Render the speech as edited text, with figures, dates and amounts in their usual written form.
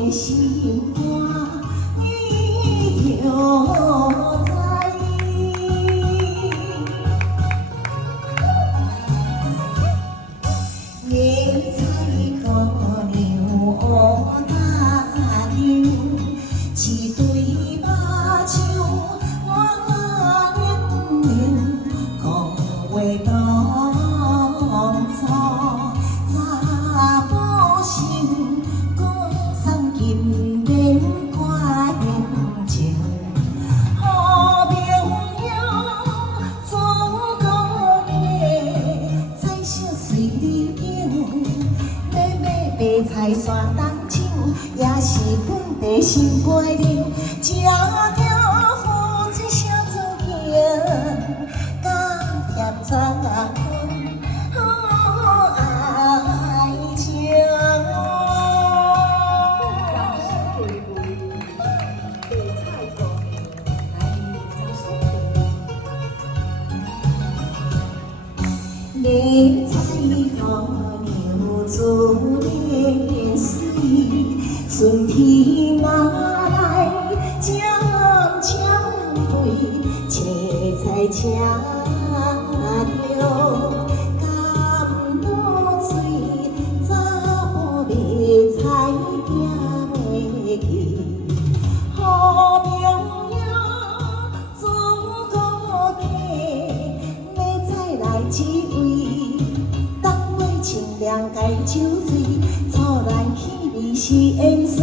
的心肝，你就知。野菜姑娘乌大娘，一对目睭我念念，讲话当初查某心，讲送金莲看现情。好朋友总讲客，菜色随你用。白菜山东青，也是本地新杯饮，食着好一声总行，甘甜杂好爱情。你菜姑娘自然水，春天哪来将将对，青菜吃着甘露水，查某卖菜行袂去。好朋友总顾客，要再来一位，当月清凉解酒醉，错来气味是烟水。